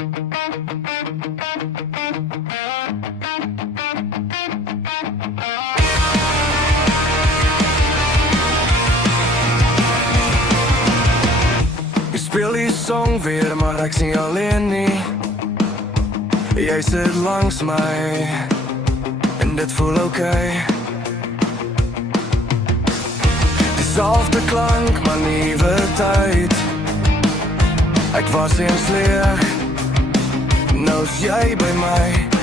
Ek speel die song weer, maar ek sien alleen nie. Jy sit langs my en dit voel oukei. Dieselfde klank, maar nuwe tyd. Ek was eens leeg, nou is jy by my.